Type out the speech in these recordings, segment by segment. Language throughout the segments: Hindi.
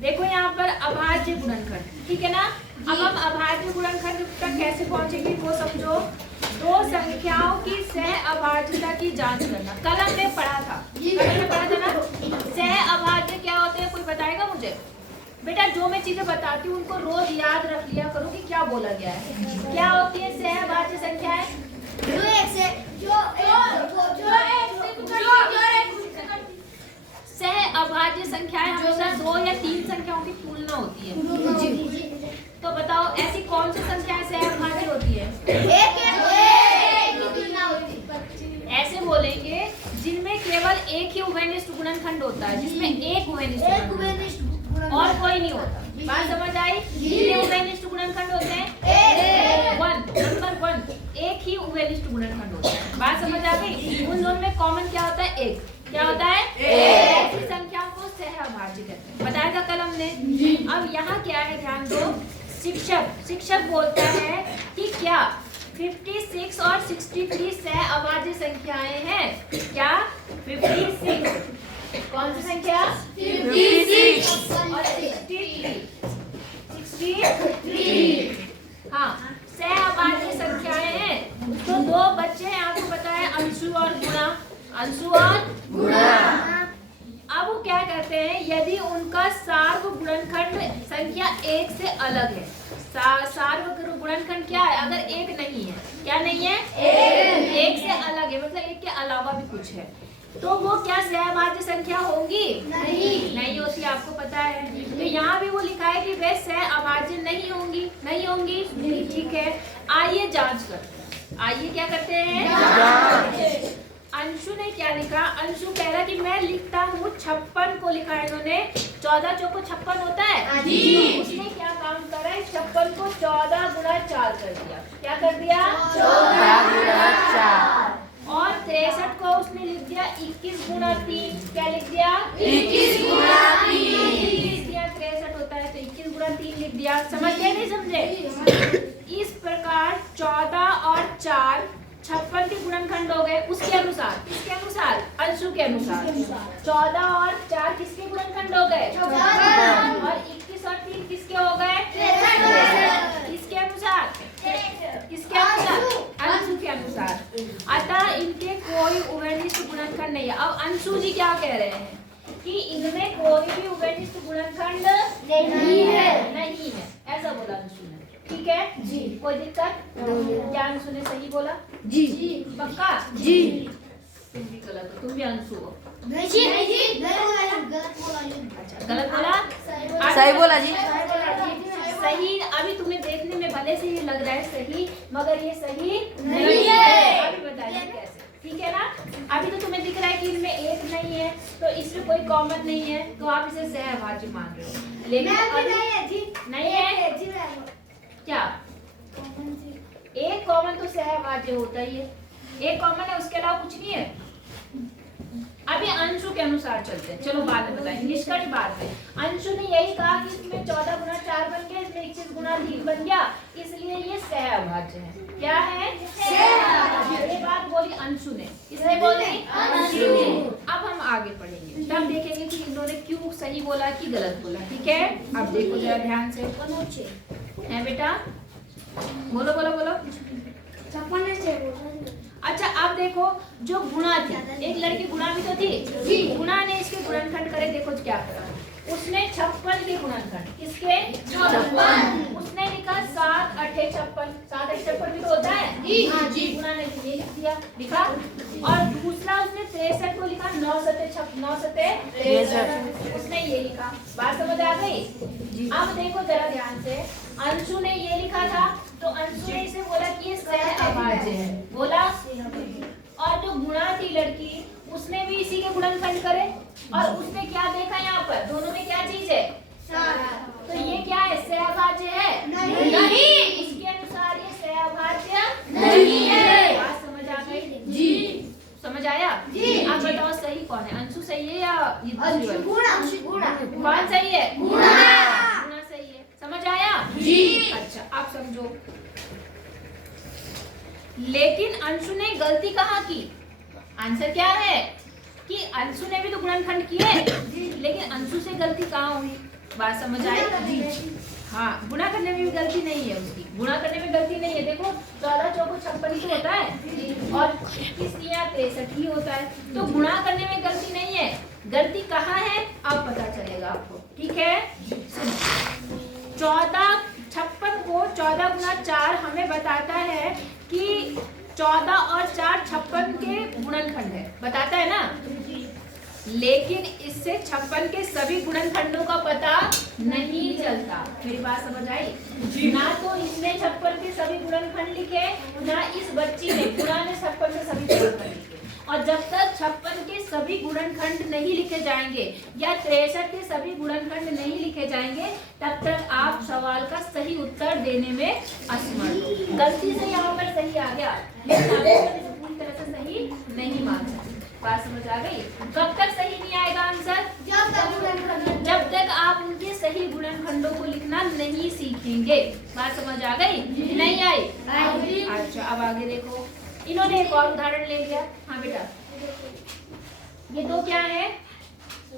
देखो यहाँ पर अभाज्य गुणनखंड, ठीक है ना। अब हम अभाज्य गुणनखंड तक कैसे पहुंचेंगे वो समझो। दो संख्याओं की सह अभाज्यता की जांच करना, कल हमने पढ़ा था, ना। सह अभाज्य क्या होते हैं, कोई बताएगा मुझे? बेटा जो मैं चीजें बताती हूँ उनको रोज याद रख लिया करो कि क्या बोला गया है। क्या होती है सह अभाज्य संख्याएं? सह अभाज्य संख्याएं हमेशा 2 या 3 संख्याओं की तुलना होती है। तो बताओ ऐसी कौन सी संख्याएं सह अभाज्य होती है? ऐसे बोलेंगे जिनमें केवल एक ही उभयनिष्ठ गुणनखंड होता है, जिसमें एक उभयनिष्ठ और कोई नहीं होता। बात समझ आई? कितने उभयनिष्ठ गुणनखंड होते हैं? नंबर 1 एक ही उभयनिष्ठ गुणनखंड होता है। बात समझ आ गई? उन दोनों में कॉमन क्या होता है? एक। क्या होता है? ऐसी संख्याओं को सह अभाज्य कहते हैं। बताया था कल हमने। अब यहाँ क्या है, ध्यान दो। शिक्षक बोलता है कि क्या 56 और 63 सह अभाज्य संख्याएं हैं। क्या 56 कौन सी संख्या? 56 और 63 हाँ सह अभाज्य संख्याएं हैं। तो दो बच्चे हैं, आपको पता है, अंशु और गुणा। अब वो क्या करते हैं, यदि उनका सार्व गुणनखंड संख्या 1 से अलग है। सार्व गुणनखंड क्या है? अगर 1 नहीं है, क्या नहीं है? 1 से अलग है, मतलब 1 के अलावा भी कुछ है, तो वो क्या सह अभाज्य संख्या होंगी? नहीं होती, आपको पता है। तो यहाँ भी वो लिखा है कि वे सह अभाज्य नहीं होंगी। ठीक है, आइए जांच करते हैं। आइए क्या करते हैं? अंशु ने क्या लिखा? अंशु कह रहा कि मैं लिखता हूँ 56 को लिखा है इन्होंने। 14 चौको 56 होता है जी। उसने क्या काम करा है? 56 को 14 गुणा 4 कर दिया। क्या कर दिया? 14 गुणा 4। और 63 को उसने लिख दिया 21 गुणा 3। क्या लिख दिया? 21 गुणा 3 दिया। 63 होता है तो 21 गुणा 3 लिख दिया। समझ गए नहीं समझे? इस प्रकार 14 और 4 56 के गुणनखंड हो गए। उसके अनुसार, किसके अनुसार? अंशु के अनुसार। 14 और 4 किसके गुणनखंड हो गए? और 21 और 3 किसके हो गए? किसके अनुसार? किसके अनुसार? अंशु के अनुसार। अतः इनके कोई उभयनिष्ठ गुणनखंड नहीं है। अब अंशु जी क्या कह रहे हैं कि इनमें कोई भी उभयनिष्ठ गुणनखंड नहीं है, ऐसा बोला अंशु ने। ठीक है जी, कोई दिक्कत? क्या अंशु ने सही बोला? जी। पक्का? जी। तुम भी गलत हो, तुम भी अंशु हो। नहीं, गलत बोला? सही बोला जी। सही। अभी तुम्हें देखने में भले से ये लग रहा है सही, मगर ये सही नहीं है। अभी बताइए कैसे, ठीक है ना। अभी तो तुम्हें दिख रहा है कि इनमें एक नहीं है, तो इसमें कोई कॉमन नहीं है, तो आप इसे सह अभाज्य मान रहे हो। लेकिन नहीं है क्या? एक कॉमन तो सह अभाज्य होता ही है। एक कॉमन है, उसके अलावा कुछ नहीं है। अभी अंशु के अनुसार चलते हैं। चलो बाद में बताएंगे, निष्कर्ष बाद में। अंशु ने यही कहा कि इसमें 14 गुणा 4 बन गया, इसमें 21 गुणा 3 बन गया, इसलिए ये सह अभाज्य है। क्या है? ये बात बोली अंशु ने। किसने बोली? अंशु ने। अब हम आगे पढ़ेंगे, तब देखेंगे कि इन्होंने क्यों सही बोला कि गलत बोला। ठीक है, अब देखो जरा ध्यान से। है बेटा, बोलो। अच्छा, अब देखो जो गुणा थी, एक लड़की गुणा भी तो थी। गुणा ने इसके गुणनखंड करे, देखो क्या करा उसने। 56 के गुणनखंड किसके? 56। उसने लिखा 7 8 56। 7 8 56 भी तो होता है जी। गुणा ने ये लिख दिया, लिखा। और दूसरा उसने 63 को लिखा 9 7 63। उसने ये लिखा। बात समझ आ गई? अब देखो जरा ध्यान से, अंशु ने ये लिखा था, तो अंशु ने इसे बोला कि ये सह अभाज्य है, बोला। और जो गुणा थी लड़की, उसने भी इसी के गुणनखंड करे, और उसने क्या देखा यहाँ पर? दोनों में क्या चीज है? तो ये क्या है? सह अभाज्य है? नहीं। इसके अनुसार ये सह अभाज्य नहीं है। बात समझ आ गई जी? समझ आया जी? आप बताओ सही कौन है? अंशु सही है या गुणा? कौन सही है? गुणा सही है। समझ आया जी? अच्छा, आप समझो। लेकिन अंशु ने गलती कहाँ की? आंसर क्या है? कि अंशु ने भी तो गुणनखंड किए, लेकिन अंशु से गलती कहाँ हुई? बात समझ आई? हाँ, गुणा करने में भी गलती नहीं है उसकी, गुणा करने में गलती नहीं है। देखो 14 चौको 56 ही तो होता है और 63 ही होता है, तो गुणा करने में गलती नहीं है। गलती कहाँ है अब पता चलेगा आपको, ठीक है? 56 को 14 गुना 4 हमें बताता है कि 14 और 4 56 के गुणनखंड है, बताता है ना। लेकिन इससे 56 के सभी गुणनखंडों का पता नहीं चलता। मेरी बात समझ आई? ना तो इसने 56 के सभी गुणनखंड लिखे, ना इस बच्ची ने, पूरा ने 56 के सभी गुणनखंड लिखे। और जब तक 56 के सभी गुणनखंड नहीं लिखे जाएंगे या 63 के सभी गुणनखंड नहीं लिखे जाएंगे, तब तक आप सवाल का सही उत्तर देने में असमर्थ हो। गलती से यहाँ पर सही आ गया, लेकिन पूरी तरह से सही नहीं मान सकते। बात समझ आ गई? कब तक सही नहीं आएगा आंसर? जब तक आप उनके सही गुणनखंडों को लिखना नहीं सीखेंगे। बात समझ आ गई? नहीं आई? अच्छा, अब आगे देखो, इन्होंने एक और उदाहरण ले लिया। हाँ बेटा, ये दो क्या है?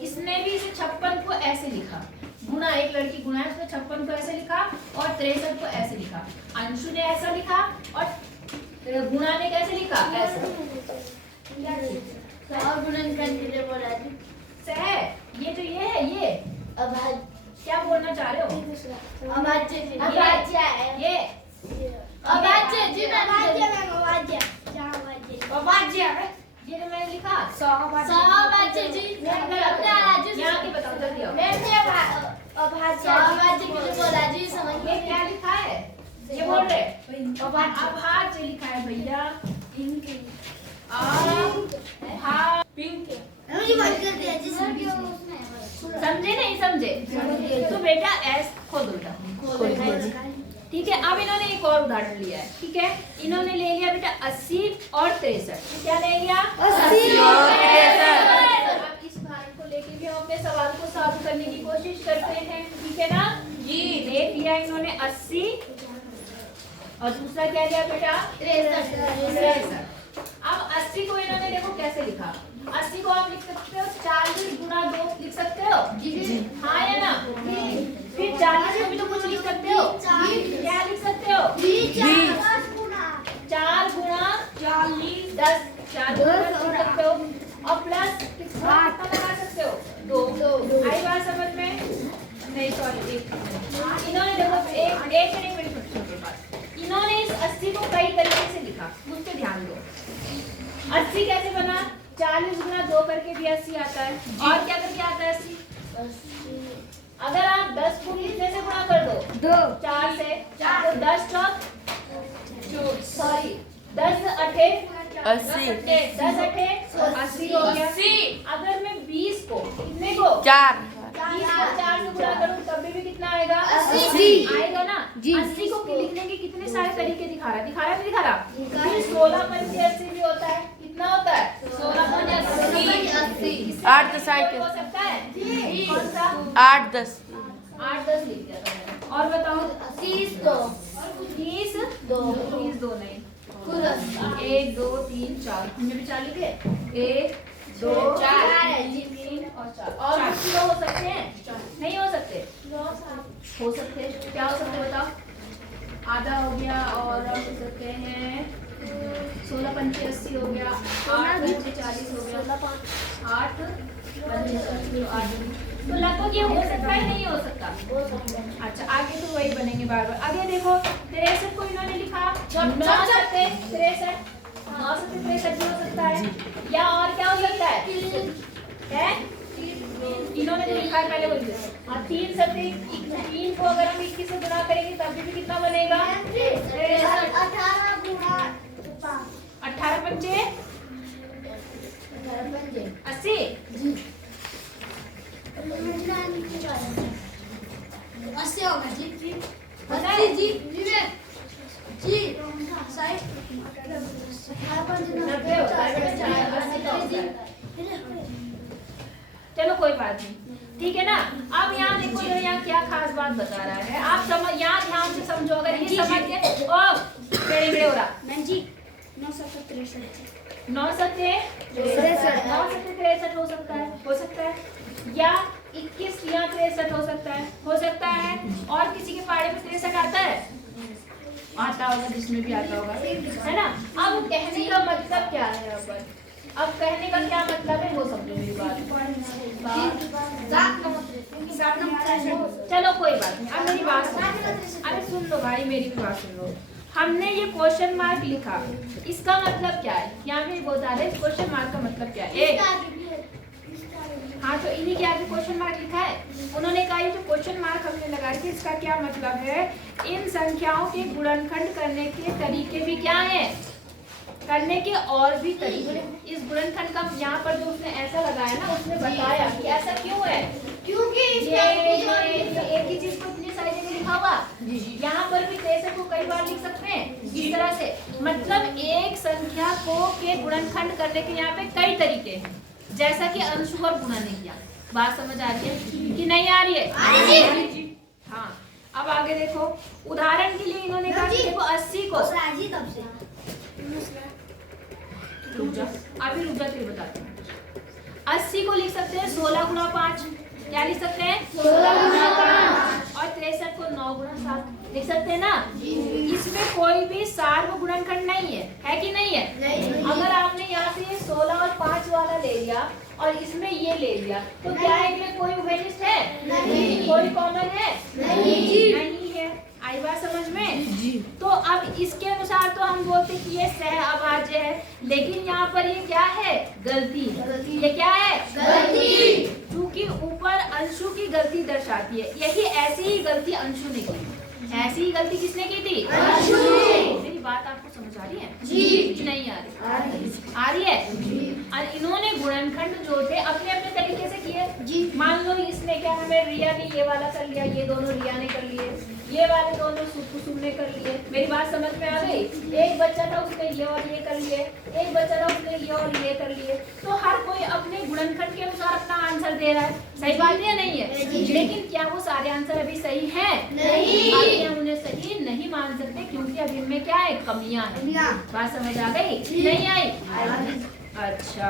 इसने भी इसे 56 को ऐसे लिखा, गुणा, एक लड़की गुणा है, उसने 56 को ऐसे लिखा और 63 को ऐसे लिखा। अंशु ने ऐसा लिखा और गुणा ने कैसे लिखा? ऐसा। और गुणनखंड के लिए बोला जी सह, ये जो ये है, ये अभाज्य, क्या बोलना चाह रहे हो? अभाज्य है, ये अभाज्य जी, अभाज्य है। ये जो मैंने लिखा अभाज्य जी, यहाँ के बताओ जल्दी आओ। अभाज्य के लिए बोला जी, समझ ये क्या लिखा है? ये बोल रहे अभाज्य लिखा है भैया। समझे नहीं समझे? तो बेटा एस खोल दो बेटा, ठीक है। अब इन्होंने एक और उदाहरण लिया है, ठीक है। इन्होंने ले लिया बेटा 80 और 63। क्या ले लिया? 80 और 63। अब इस उदाहरण को लेके भी हम अपने सवाल को सॉल्व करने की कोशिश करते हैं, ठीक है ना जी। ले लिया इन्होंने 80 और दूसरा क्या लिया बेटा? 63। अब 80 को इन्होंने देखो कैसे लिखा। 80 को आप लिख सकते हो 40 गुना 2 लिख सकते हो जी, हाँ या ना? फिर 40 को भी तो कुछ लिख सकते हो, क्या लिख सकते हो? 4 गुना 40 10, 4 गुना 10 लिख सकते हो और प्लस कितना लगा सकते हो? 2। आई बात समझ में? नहीं सॉरी, इन्होंने देखो एक इन्होंने इस 80 को कई तरीके से लिखा, मुझ पे ध्यान दो। 80 कैसे बना? 40 गुना 2 करके भी 80 आता है, और क्या करके आता है 80? अगर आप 10 को कितने से गुणा कर दो? 4 से, तो 10 चौक 10 अठे 80, 10 अठे 80 हो गया। अगर मैं 20 को कितने को 4 से गुणा करूं तब भी कितना आएगा? 80 आएगा ना जी। 80 को लिखने के कितने सारे तरीके दिखा रहा नहीं दिखा रहा? फिर 16 पंचे 80 भी होता है। कितना होता है? 16 पंचे 80। 8 10 हो सकता है जी। कौन सा? 8 10 लिख दिया था मैंने। और बताओ 30 2 नहीं, 1 2 3 4 हमने भी 4 लिखे। 1 2 4 3 और 4 और कितने हो सकते हैं? नहीं हो सकते? हो सकते हैं। क्या हो सकते हैं बताओ? आधा हो गया और हो सकते हैं 16 पंचे 80 हो गया, 8 पंचे 40 हो गया, 8 पंचे 80 तो लगभग ये हो सकता है, नहीं हो सकता? अच्छा, आगे तो वही बनेंगे बार बार। आगे देखो 63 को इन्होंने लिखा 9 सकते 63 9 सकते 63 भी हो सकता है, या और क्या हो सकता है? इन्होंने जो लिखा है पहले वो लिखा। हाँ, 3 सकते 3 को अगर हम 21 से गुणा करेंगे तब भी कितना बनेगा? 18 पंचे 80 80 होगा जी। चलो कोई बात नहीं, ठीक है ना। अब यहाँ देखो जो यहाँ क्या खास बात बता रहा है, आप समझ, यहाँ ध्यान से समझो। अगर ये समझ गए ओ टेढ़े हो रहा 9 7 63 9 सत्ते 63 हो सकता है या 21 या 63 हो सकता है और किसी के पाड़े में 63 आता होगा, जिसमें भी आता होगा, है ना। अब कहने का मतलब क्या है, अब कहने का क्या मतलब है वो समझो मेरी बात। चलो कोई बात नहीं, अब मेरी बात सुनो, अरे सुन लो भाई, मेरी भी बात सुन लो। हमने ये क्वेश्चन मार्क लिखा, इसका मतलब क्या है, यहाँ पे बता रहे क्वेश्चन मार्क का मतलब क्या है। हाँ, तो इन्हीं के आगे क्वेश्चन मार्क लिखा है। उन्होंने कहा ये जो क्वेश्चन मार्क हमने लगाए थे, इसका क्या मतलब है, इन संख्याओं के गुणनखंड करने के तरीके भी क्या हैं, करने के और भी तरीके। इस गुणनखंड का यहाँ पर जो उसने ऐसा लगाया ना, उसने बताया कि ऐसा क्यों है, क्योंकि ये एक ही चीज को इतनी सारी जगह लिखा हुआ, यहाँ पर भी 63 को कई बार लिख सकते हैं इस तरह से। मतलब एक संख्या को के गुणनखंड करने के यहाँ पे कई तरीके हैं, जैसा कि अंशु और गुणा ने किया। बात समझ आ रही है कि नहीं आ रही है? हाँ, अब आगे देखो, उदाहरण के लिए इन्होंने कहा कि देखो 80 को रुक जा, अभी रुक जा, फिर बताते हैं। 80 को लिख सकते हैं 16 गुणा 5, क्या लिख सकते हैं 16 गुणा 5, और 63 को 9 गुणा 7 लिख सकते हैं ना। इसमें कोई भी सार्वगुणनखंड नहीं है कि नहीं है? नहीं। अगर आपने यहाँ से 16 और 5 वाला ले लिया और इसमें ये ले लिया, तो क्या इनमें कोई उभयनिष्ठ है? नहीं। कोई कॉमन है? नहीं है। आई बात समझ में? जी। तो अब इसके अनुसार तो हम बोलते कि ये सह अभाज्य है, लेकिन यहाँ पर ये क्या है, गलती है। ये क्या है, गलती, क्योंकि ऊपर अंशु की गलती दर्शाती है। यही ऐसी ही गलती अंशु ने की, ऐसी ही गलती किसने की थी, अंशु। मेरी बात आपको समझ आ रही है? जी। नहीं आ रही? आ रही है। और इन्होंने गुणनखंड जो थे अपने अपने तरीके से किए। जी। मान लो इसने क्या, हमें रिया ने ये वाला कर लिया, ये दोनों रिया ने कर लिए, ये वाले दोनों कुसुम ने कर लिए। मेरी बात समझ में आ गई? एक बच्चा था उसने ये और ये कर लिए, एक बच्चा था उसने ये और ये कर लिए। तो हर कोई अपने गुणनखंड के अनुसार अपना आंसर दे रहा है। सही बात है नहीं है? लेकिन क्या वो सारे आंसर अभी सही हैं? नहीं। हम उन्हें सही नहीं मान सकते, क्योंकि अभी इनमें क्या है, कमियां हैं। बात समझ आ गई? नहीं आई? अच्छा,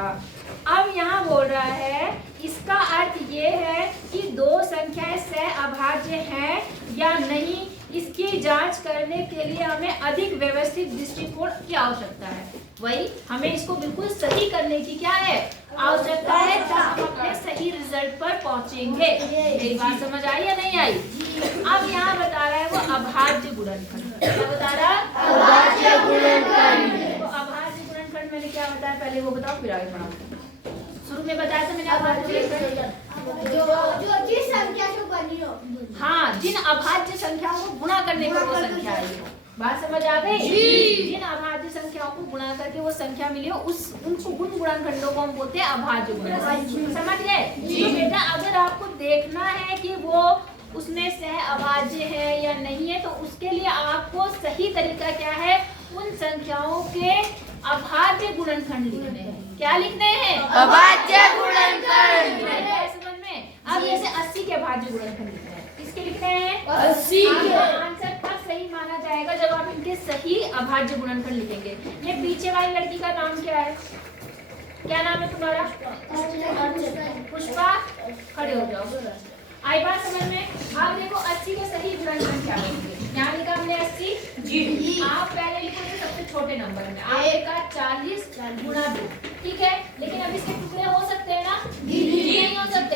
अब यहाँ बोल रहा है, इसका अर्थ ये है कि दो संख्याएं सह अभाज्य हैं या नहीं, इसकी जांच करने के लिए हमें अधिक व्यवस्थित दृष्टिकोण की आवश्यकता है। वही हमें इसको बिल्कुल सही करने की क्या है, आवश्यकता है, तब हम अपने सही रिजल्ट पर पहुंचेंगे। मेरी बात समझ आई या नहीं आई? अब यहाँ बता रहा है वो अभाज्य गुणनखंड। क्या बता रहा है? अभाज्य गुणनखंड। तो अभाज्य गुणनखंड मैंने क्या बताया पहले वो बताओ, फिर आगे बढ़ाओ। शुरू में बताया था मैंने अभाज्य जो जिस संख्या से बनी हो, हाँ, जिन अभाज्य संख्याओं को गुणा करने पर वो संख्या आई हो। बात समझ आ गई? जिन अभाज्य संख्याओं को गुणा करके वो संख्या मिली हो, उनको उन गुणनखंडों को हम बोलते हैं अभाज्य गुणनखंड। समझ गए? तो बेटा अगर आपको देखना है कि वो उसमें सह अभाज्य है या नहीं है, तो उसके लिए आपको सही तरीका क्या है, उन संख्याओं के अभाज्य गुणनखंड लिखने हैं। क्या लिखने हैं? अभाज्य गुणनखंड। समझ में? अब जैसे 80 के अभाज्य गुणनखंड लिखने हैं, किसके लिखने हैं? 80 के। आंसर तब सही माना जाएगा जब आप इनके सही अभाज्य गुणनखंड लिखेंगे। ये पीछे वाली लड़की का नाम क्या है? क्या नाम है तुम्हारा? पुष्पा। खड़े हो जाओ। आई बात समझ में? आप देखो 80 के सही गुणनखंड क्या होंगे। यहाँ लिखा हमने 80। जी। आप पहले लिखोगे सबसे छोटे नंबर में, आप लिखा 40 गुणा 2, ठीक है। लेकिन अब इसके टुकड़े हो सकते हैं ना? नहीं हो सकते?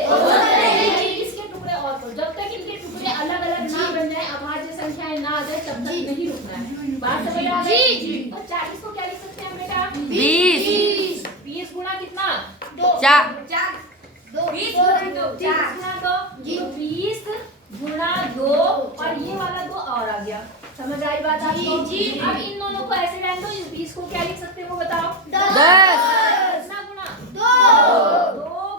इसके टुकड़े और को, जब तक इनके टुकड़े अलग अलग ना बन जाए, अभाज्य संख्याएं ना आ जाए, तब तक नहीं रुकना है। बात समझ आ गई? और 40 को क्या लिख सकते हैं बेटा? 20। 20 गुणा कितना? 4। 20 गुणा 2 और ये वाला 2 और आ गया। समझ आई बात आपको? जी। अब इन दोनों को ऐसे रहने दो, इस 20 को क्या लिख सकते हैं वो बताओ? 10। कितना गुणा? 2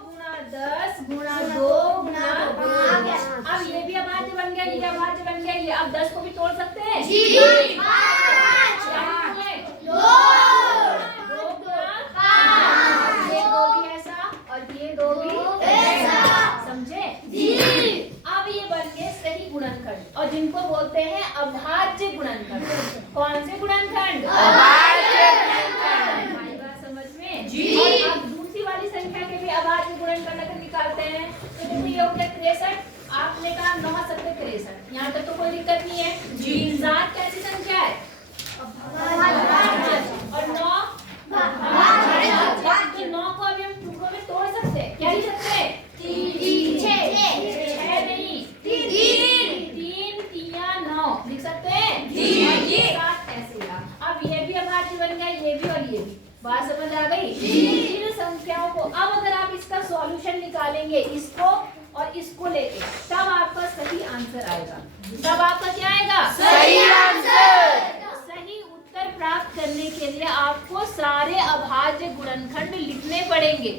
गुणा 10 गुणा 2 गुणा 5। अब ये भी अभाज्य बन गया, ये अभाज्य बन गया, ये अब 10 को भी तोड़ सकते हैं? जी। 2 भी ऐसा। समझे? जी। अब ये बन गए सही गुणनखंड, और जिनको बोलते हैं अभाज्य गुणनखंड। कौन से गुणनखंड? अभाज्य गुणनखंड। बात समझ में? और अब दूसरी वाली संख्या के भी अभाज्य गुणनखंड अगर निकालते हैं तो देखो ये हो गया 63, आपने कहा 9 सत्ते 63, यहाँ तक तो कोई दिक्कत नहीं है। 7 कैसी संख्या है और 9 तो 9 को अभी हम टुकड़ों में तोड़ सकते हैं, क्या लिख सकते हैं? 6 नहीं, 3 तिया 9 लिख सकते हैं। 7 ऐसे ही। अब ये भी अभाज्य बन गया, ये भी और ये भी। बात समझ आ गई? इन संख्याओं को अब अगर आप इसका सॉल्यूशन निकालेंगे इसको और इसको लेके, तब आपका सही आंसर आएगा। तब आपका क्या आएगा? सही आंसर। सही उत्तर प्राप्त करने के लिए आपको सारे अभाज्य गुणनखंड लिखने पड़ेंगे।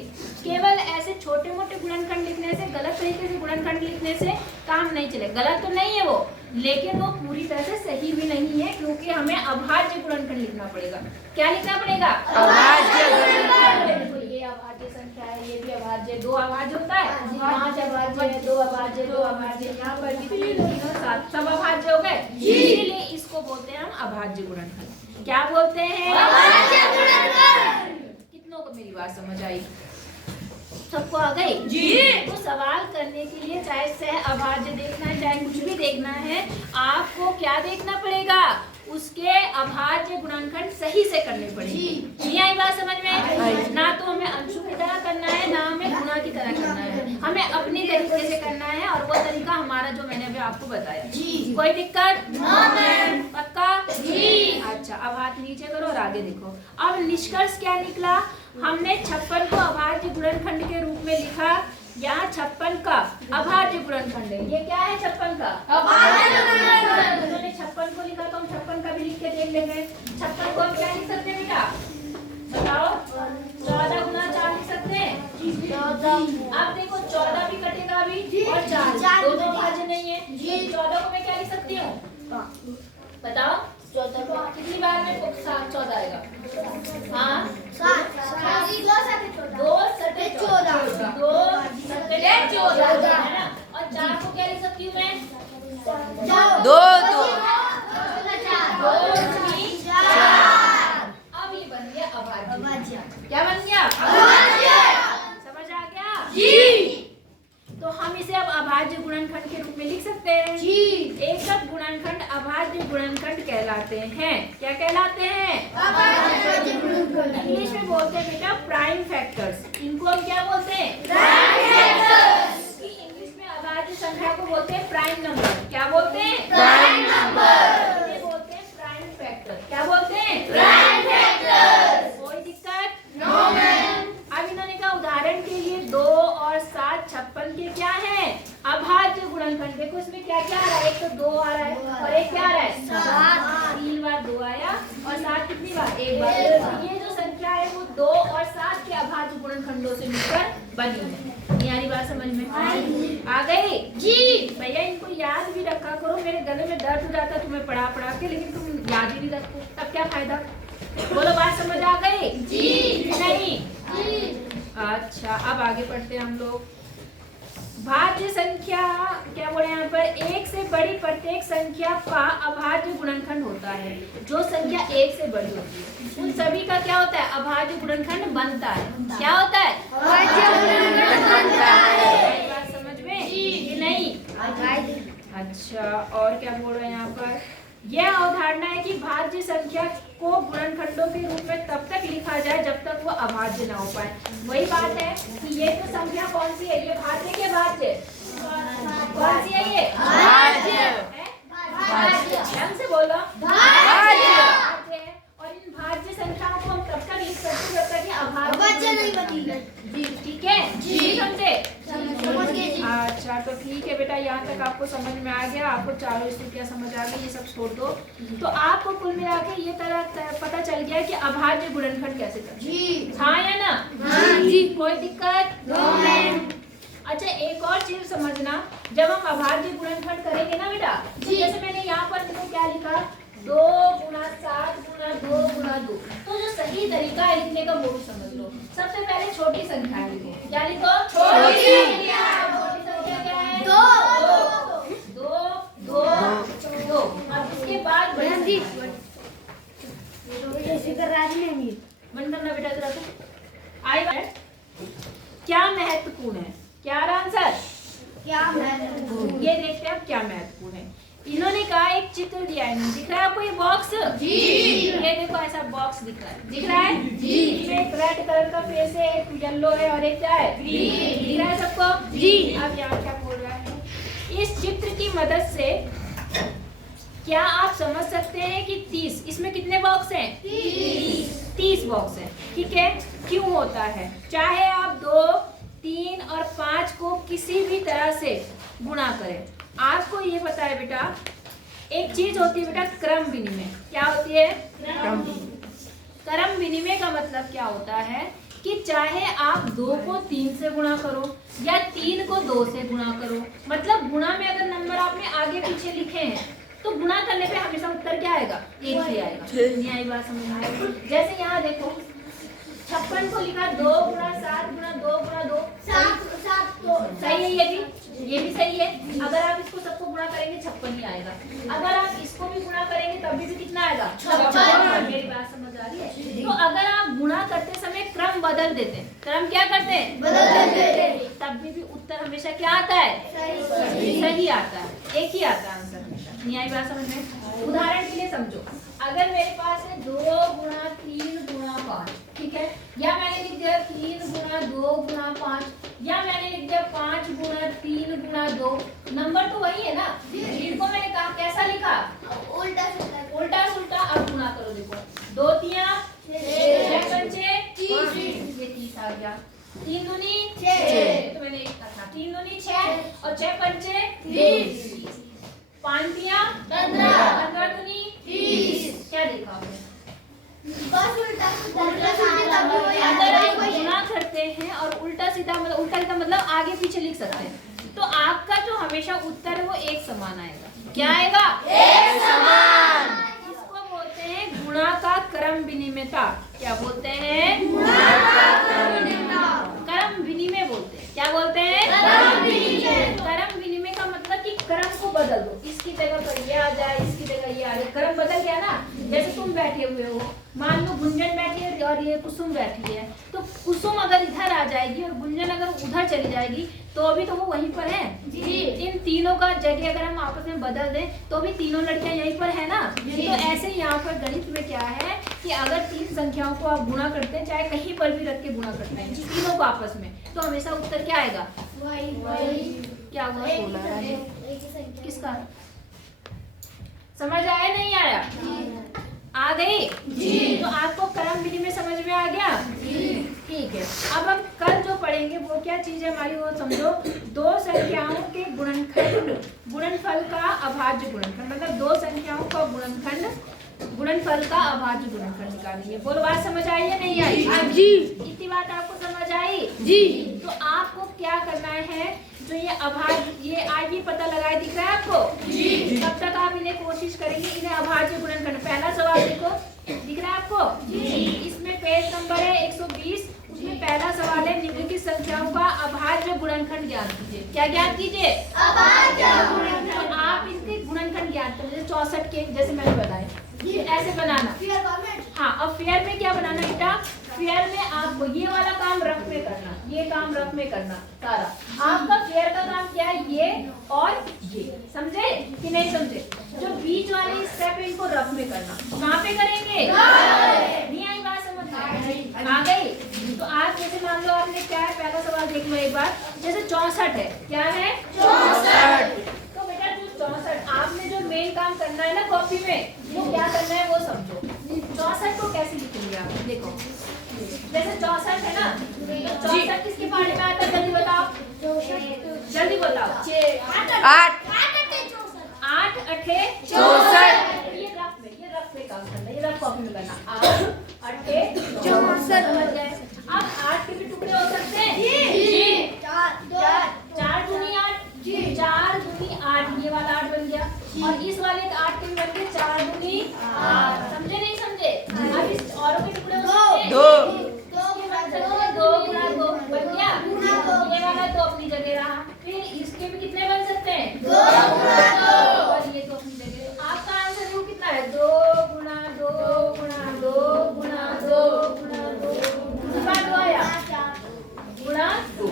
केवल ऐसे छोटे मोटे गुणनखंड लिखने से, गलत तरीके से गुणनखंड लिखने से काम नहीं चलेगा। गलत तो नहीं है वो, लेकिन वो पूरी तरह से सही भी नहीं है, क्योंकि हमें अभाज्य गुणनखंड लिखना पड़ेगा। क्या लिखना पड़ेगा? अभाज्य गुणनखंड। देखो ये अभाज्य संख्या है, ये भी अभाज्य, 2 अभाज्य होता है, 5 अभाज्य है, 2 अभाज्य, 2 अभाज्य, यहाँ पर भी 3 और 7 सब अभाज्य हो गए। इसीलिए इसको बोलते हैं हम अभाज्य गुणनखंड। क्या बोलते हैं? अभाज्य गुणनखंड। कितनों को मेरी बात समझ आई? सबको आ गई? तो सवाल करने के लिए चाहे सह अभाज्य देखना है, चाहे कुछ भी देखना है, आपको क्या देखना पड़ेगा? उसके अभाज्य गुणनखंड सही से करने पड़ेंगे। नहीं आई बात समझ में? ना तो हमें अंशों की तरह करना है, ना हमें गुणा की तरह करना है, हमें अपनी तरीके से करना है, और वो तरीका हमारा जो मैंने अभी आपको बताया। कोई दिक्कत? पक्का? अच्छा, अब हाथ नीचे करो और आगे देखो। अब निष्कर्ष क्या निकला? हमने 56 को अभाज्य गुणनखंड के रूप में लिखा। यहाँ 56 का अभाज्य गुणनखंड है। ये क्या है 56 का? अभाज्य गुणनखंड। उन्होंने 56 को लिखा तो हम 56 का भी लिख के देख लेंगे। 56 को हम क्या लिख सकते हैं बेटा? बताओ। 14 गुना 4 लिख सकते हैं। अब देखो 14 भी कटेगा अभी और 4 दोनों अभाज्य नहीं है। 14 को मैं क्या लिख सकती हूँ? बताओ। 14 को कितनी बार में 14 आएगा? हाँ 2 सत्ते 14 है ना। और 4 को क्या लिख सकती हूँ मैं? 2 अब ये बन गया अभाज्य। क्या बन गया? समझ आ गया? तो हम इसे अब अभाज्य गुणनखंड के रूप में लिख सकते हैं। एकक गुणनखंड अभाज्य गुणनखंड कहलाते हैं। क्या कहलाते हैं? इंग्लिश में बोलते हैं बेटा प्राइम फैक्टर्स। इनको हम क्या बोलते हैं? Prime factors. इंग्लिश में अभाज्य संख्या को बोलते हैं प्राइम नंबर। क्या बोलते हैं? Prime number. इन्हें बोलते हैं प्राइम फैक्टर। क्या बोलते हैं? Prime factors. कोई दिक्कत? No ma'am. अब इन्होंने कहा उदाहरण के लिए 2 और 7 56 के क्या है? अभाज्य गुणनखंड। देखो इसमें क्या क्या आ रहा है? एक तो 2 आ रहा है और एक क्या आ रहा है? 7। 3 बार 2 आया और 7 कितनी बार? एक बार। ये जो संख्या है वो 2 और 7 के अभाज्य गुणनखंडों से मिलकर बनी है। यानी बात समझ में आ गई? भैया इनको याद भी रखा करो। मेरे गले में दर्द हो जाता तुम्हें पढ़ा के, लेकिन तुम याद ही नहीं रखो, तब क्या फायदा? बोलो बात समझ आ गई? नहीं? अच्छा, अब आगे पढ़ते हैं हम लोग। भाज्य संख्या क्या बोले यहाँ पर? 1 से बड़ी प्रत्येक संख्या का अभाज्य गुणनखंड होता है। जो संख्या 1 से बड़ी होती है उन सभी का क्या होता है? अभाज्य गुणनखंड बनता है। क्या होता है? अभाज्य गुणनखंड बनता है। बात समझ में कि नहीं? अच्छा, और क्या बोल रहे हैं यहाँ पर? यह अवधारणा है कि भाज्य संख्या को गुणनखंडों के रूप में तब तक लिखा जाए जब तक वो अभाज्य ना हो पाए। वही बात है कि ये तो संख्या कौन सी है? ये भाज्य के भाज्य कौन सी है? ये भाज्य। ढंग से बोलो। भाज्य है। और इन भाज्य संख्याओं को हम तब तक लिख सकते जब तक ये अभाज्य नहीं बनी। ठीक है? समझे? अच्छा, तो ठीक है बेटा, यहाँ तक आपको समझ में आ गया। आपको चारों स्थितियाँ समझ आ गई, ये सब छोड़ दो। तो आपको कुल मिला के ये तरह पता चल गया कि अभाज्य गुणनखंड कैसे करते। हाँ या ना? कोई दिक्कत? अच्छा, एक और चीज समझना, जब हम अभाज्य गुणनखंड करेंगे ना बेटा, तो जैसे मैंने यहाँ पर क्या लिखा? 2 गुना 7 गुना 2 गुना 2। तो जो सही तरीका है लिखने का वो भी समझ लो। सबसे पहले छोटी संख्या लिखो। क्या लिखो? छोटी संख्या। छोटी संख्या क्या है? 2 2 2 2। अब इसके बाद बड़ी मन करना बेटा जरा तो आई ये देखते हैं अब क्या महत्वपूर्ण है। इन्होंने कहा एक चित्र दिया है, दिख रहा है आपको ये बॉक्स? जी। ये देखो ऐसा बॉक्स दिख रहा है, दिख रहा है? जी। इसमें एक रेड कलर का फेस है, एक येलो है और एक क्या है? ग्रीन। दिख रहा है सबको? जी। अब यहाँ क्या बोल रहा है? इस चित्र की मदद से क्या आप समझ सकते हैं कि 30, इसमें कितने बॉक्स हैं? 30 बॉक्स हैं, ठीक है। क्यों होता है? चाहे आप 2, 3 और 5 को किसी भी तरह से गुणा करें, आपको ये पता है बेटा, एक चीज होती है बेटा क्रम विनिमय। क्या होती है? क्रम विनिमय का मतलब क्या होता है कि चाहे आप 2 को 3 से गुणा करो या 3 को 2 से गुणा करो, मतलब गुणा में अगर नंबर आपने आगे पीछे लिखे हैं तो गुणा करने पे हमेशा उत्तर क्या आएगा? 1 ही आएगा। नहीं आई बात समझ में आएगी? जैसे यहाँ देखो 56 को लिखा 2 गुणा 7 गुणा 2 गुणा 2, 7 सही है। ये भी सही है। अगर आप इसको सबको गुणा करेंगे 56 ही आएगा। अगर आप इसको भी गुणा करेंगे तब भी कितना आएगा? 56। मेरी बात समझ आ रही है? तो अगर आप गुणा करते समय क्रम बदल देते हैं, क्रम क्या करते हैं? बदल देते हैं, तब भी उत्तर हमेशा क्या आता है? सही आता है, एक ही आता है आंसर हमेशा। नहीं आई बात समझ में? उदाहरण के लिए समझो, अगर मेरे पास है 2 गुणा 3 गुणा 5, ठीक है, या मैंने लिख दिया 3 गुणा 2 गुणा 5, या मैंने लिख दिया 5 गुणा 3 गुणा 2, नंबर तो वही है ना। इनको मैंने कहा कैसा लिखा? उल्टा सुल्टा। अब गुणा करो, देखो 2 तिया 6 पंचे 30, ये 30 आ गया। 3 दूनी 6, तो मैंने एक कहा 3 दूनी 6 और 6 पंचे 30, 5 तिया 15, 15 दूनी 30। क्या देखा आपने? अगर आप गुणा करते हैं और उल्टा सीधा मतलब आगे पीछे लिख सकते हैं, तो आपका जो हमेशा उत्तर है वो एक समान आएगा। क्या आएगा? एक समान। इसको बोलते हैं गुणा का क्रम विनिमयता। क्या बोलते हैं? गुणा का क्रम विनिमय बोलते हैं। क्या बोलते हैं? क्रम विनिमय का मतलब कि क्रम को बदल दो, इसकी जगह पर ये आ जाए, इसकी जगह ये आ जाए, क्रम बदल गया ना। जैसे तुम बैठे हुए हो, मान लो गुंजन बैठी है और ये कुसुम बैठी है, तो कुसुम अगर इधर आ जाएगी और गुंजन अगर उधर चली जाएगी तो अभी तो वो वहीं पर है। जी। इन तीनों का जगह अगर हम आपस में बदल दें तो भी तीनों लड़कियां यहीं पर है ना। तो ऐसे यहाँ पर गणित में क्या है कि अगर 3 संख्याओं को आप गुणा करते हैं, चाहे कहीं पर भी रख के गुणा करते हैं तीनों को आपस में, तो हमेशा उत्तर क्या आएगा? क्या हुआ? 16 किसका? समझ आया नहीं आया? आ गई? जी। तो आपको क्रम विनिमय समझ में आ गया? जी। ठीक है, अब हम कल जो पढ़ेंगे वो क्या चीज है हमारी, वो समझो। 2 संख्याओं के गुणनफल का अभाज्य गुणनखंड, मतलब 2 संख्याओं का गुणनफल का अभाज्य गुणनखंड निकालेंगे। बोलो, बात समझ आई या नहीं आई? जी। इतनी बात आपको समझ आई? जी। तो आपको क्या करना है, जो ये अभाज्य, ये आज भी पता लगाए, दिख रहा है आपको? जी। तब तक आप इन्हें कोशिश करेंगे, इन्हें अभाज्य गुणनखंड। पहला सवाल देखो, दिख रहा है आपको? जी। इसमें पेज नंबर है 120, उसमें पहला सवाल है निम्नलिखित संख्याओं का अभाज्य गुणनखंड ज्ञात कीजिए। क्या ज्ञात कीजिए? अभाज्य गुणनखंड। तो आप इनके गुणनखंड ज्ञात करें, 64 के जैसे मैंने बताया, ऐसे बनाना। हाँ, अब फेयर में क्या बनाना बेटा? फेयर में आपको ये वाला काम रफ में करना, ये काम रफ में करना सारा। आपका फेयर का काम क्या है? ये और ये, समझे कि नहीं समझे? जो बीच वाले स्टेप है इनको रफ में करना। कहाँ पे करेंगे? नहीं आई बात समझ में? आ गई? तो आज जैसे मान लो आपने क्या है, पहला सवाल देख लो एक बार। जैसे 64 है, क्या है? 64। तो बेटा जो 64, आपने जो मेन काम करना है ना कॉपी में, वो क्या करना है वो समझो। 64 को कैसे लिखेंगे आप? देखो, जैसे 64 है ना, तो 64 किसके पार्ट में आता है? जल्दी बताओ, जल्दी बताओ। 8 8 अठे 64। ये रफ में काम करना, ये रफ कॉपी में करना। 8 अठे 64 समझ गए? अब 8 के भी टुकड़े हो सकते हैं? जी। 4 दूनी 8, 4 दूनी 8, ये वाला 8 बन गया, और इस वाले 8 के भी बन गए 4 दूनी 8। समझे नहीं समझे? अब इस औरों के टुकड़े हो सकते हैं? 2 गुणा 2 बन गया, ये वाला 2 अपनी जगह रहा। फिर इसके भी कितने बन सकते हैं? 2 गुणा 2, और ये 2 अपनी जगह। आपका आंसर वो कितना है? 2 गुणा 2 गुणा 2 गुणा 2 गुणा 2 कितना आया? गुणा 2।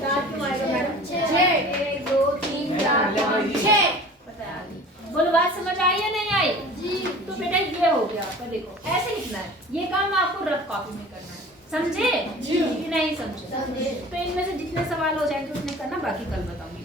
4 क्यों आएगा मैडम? 6 1 2 3 4 5 आपका, देखो ऐसे लिखना है। ये काम आपको रफ कॉपी में करना है, समझे? जी। नहीं समझे? समझे। तो इनमें से जितने सवाल हो जाएंगे उतने करना, बाकी कल बताऊंगी।